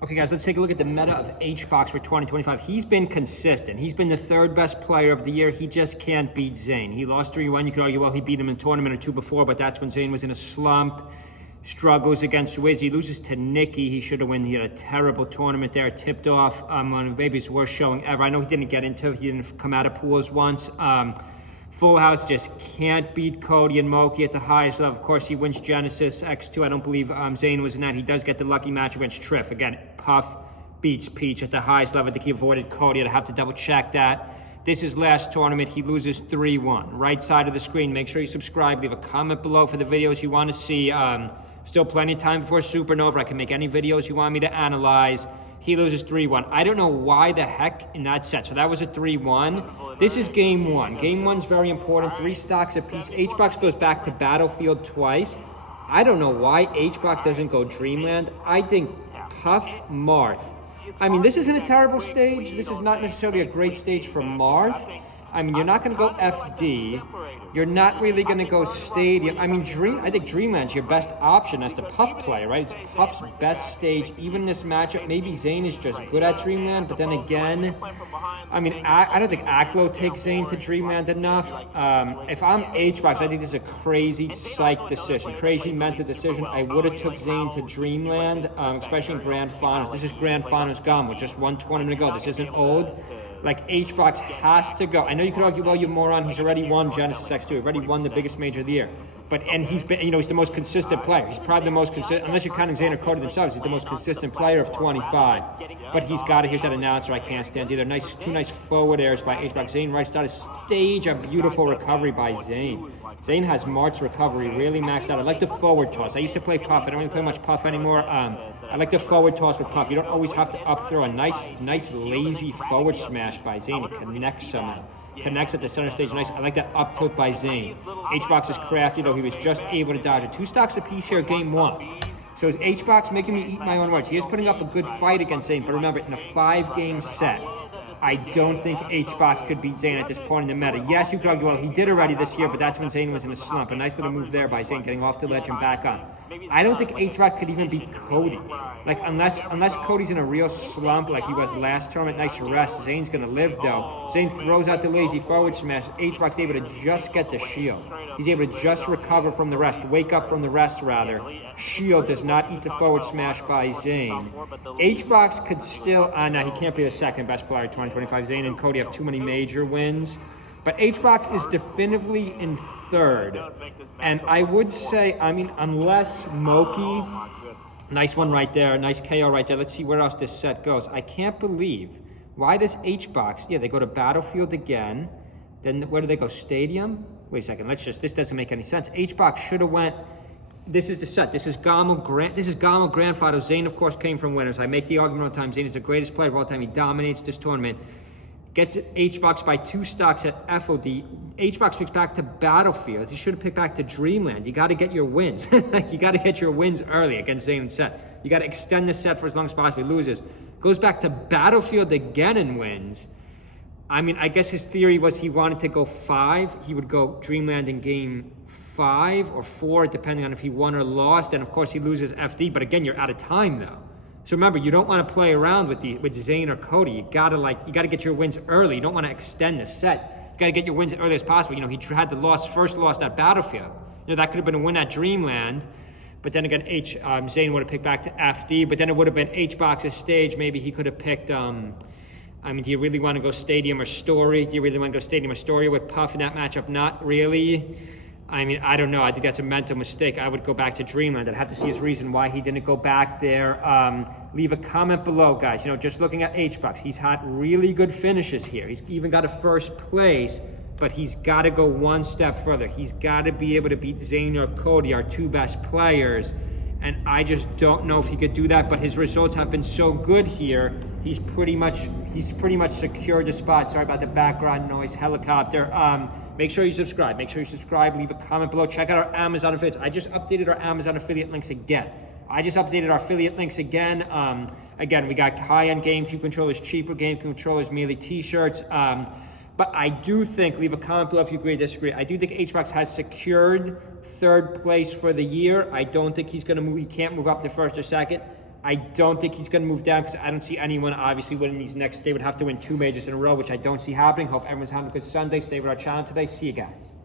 Okay, guys, let's take a look at the meta of HBox for 2025. He's been consistent. He's been the third best player of the year. He just can't beat Zayn. He lost 3-1. You could argue, well, he beat him in a tournament or two before, but that's when Zayn was in a slump. Struggles against Wiz. He loses to Nikki. He should have won. He had a terrible tournament there. Tipped off on maybe his worst showing ever. I know he didn't get into it. He didn't come out of pools once. Full House just can't beat Cody and Moki at the highest level. Of course, he wins Genesis X2. I don't believe Zayn was in that. He does get the lucky match against Triff. Again, Puff beats Peach at the highest level. I think he avoided Cody. I'd have to double check that. This is last tournament. He loses 3-1. Right side of the screen. Make sure you subscribe. Leave a comment below for the videos you want to see. Still plenty of time before Supernova. I can make any videos you want me to analyze. He loses 3-1. I don't know why the heck in that set. So that was a 3-1. This is game one. Game one's very important. 3 stocks apiece. HBox goes back to Battlefield twice. I don't know why HBox doesn't go Dreamland. I think Puff Marth. I mean, this isn't a terrible stage. This is not necessarily a great stage for Marth. I mean, you're not going to go FD. You're not really going to go Stadium. I mean, I think Dreamland's your best option as the Puff player, right? It's Puff's best stage, even in this matchup. Maybe Zayn is just good at Dreamland, but then again, I mean, I don't think Aklo takes Zayn to Dreamland enough. If I'm HBox, I think this is a crazy psych decision, crazy mental decision. I would have took Zayn to Dreamland, especially in Grand Finals. This is Grand Finals gone with just one tournament to go. This isn't old. Like, HBox has to go. I know you could argue, well, you moron, he's already won Genesis X2. He's already won the biggest major of the year. And he's been, you know, he's the most consistent player. He's probably the most consistent, unless you're counting Zayn or Cody themselves, he's the most consistent player of 25. But he's got to, here's that announcer I can't stand either. Two nice forward airs by HBox. Zayn right started stage, a beautiful recovery by Zayn. Zayn has Mart's recovery really maxed out. I like the forward toss. I used to play Puff. I don't really play much Puff anymore. I like the forward toss with Puff. You don't always have to up throw. A nice lazy forward smash by Zayn. He connects somehow. Connects at the center stage. Nice. I like that up tilt by Zayn. HBox is crafty, though. He was just able to dodge it. 2 stocks apiece here, game one. So is HBox making me eat my own words? He is putting up a good fight against Zayn, but remember, in a 5-game set, I don't think HBox could beat Zayn at this point in the meta. Yes, you could argue, well, he did already this year, but that's when Zayn was in a slump. A nice little move there by Zayn, getting off the ledge and back on. I don't think HBox could even beat Cody. Like, unless Cody's in a real slump like he was last tournament, nice rest. Zayn's going to live, though. Zayn throws out the lazy forward smash. HBox able to just get the shield. He's able to just recover from the rest, wake up from the rest, rather. Shield does not eat the forward smash by Zayn. HBox could still, no, he can't be the second best player in 2025. Zayn and Cody have too many major wins. But HBox is definitively in third. And I would say, I mean, unless Moki, nice one right there, nice KO right there. Let's see where else this set goes. I can't believe, why does HBox, yeah, they go to Battlefield again. Then where do they go, Stadium? Wait a second, this doesn't make any sense. HBox should have went, this is the set. This is Gamo Grand Final. Zayn, of course, came from winners. I make the argument all the time. Zayn is the greatest player of all time. He dominates this tournament. Gets HBox by 2 stocks at FOD. HBox picks back to Battlefield. He should have picked back to Dreamland. You got to get your wins. You got to get your wins early against Zayn and set. You got to extend the set for as long as possible. He loses. Goes back to Battlefield again and wins. I mean, I guess his theory was he wanted to go 5. He would go Dreamland in game 5 or 4, depending on if he won or lost. And of course, he loses FD. But again, you're out of time though. So remember, you don't want to play around with Zayn or Cody. You gotta get your wins early. You don't want to extend the set. You gotta get your wins as early as possible. You know, he had the first loss at Battlefield. You know, that could have been a win at Dreamland. But then again, Zayn would have picked back to FD. But then it would have been HBox's stage. Maybe he could have picked, I mean, do you really want to go Stadium or Story? Do you really want to go Stadium or Story with Puff in that matchup? Not really. I mean, I don't know. I think that's a mental mistake. I would go back to Dreamland. I'd have to see his reason why he didn't go back there. Leave a comment below, guys. You know, just looking at HBox, he's had really good finishes here. He's even got a first place, but he's got to go one step further. He's got to be able to beat Zayn or Cody, our 2 best players. And I just don't know if he could do that, but his results have been so good here. He's pretty much secured the spot. Sorry about the background noise, helicopter. Make sure you subscribe. Make sure you subscribe. Leave a comment below. Check out our Amazon affiliates. I just updated our Amazon affiliate links again. Again, we got high-end GameCube controllers, cheaper GameCube controllers, melee T-shirts. But I do think, leave a comment below if you agree or disagree, I do think HBox has secured 3rd place for the year. I don't think he's going to move. He can't move up to 1st or 2nd. I don't think he's going to move down because I don't see anyone obviously winning these next. They would have to win 2 majors in a row, which I don't see happening. Hope everyone's having a good Sunday. Stay with our channel today. See you guys.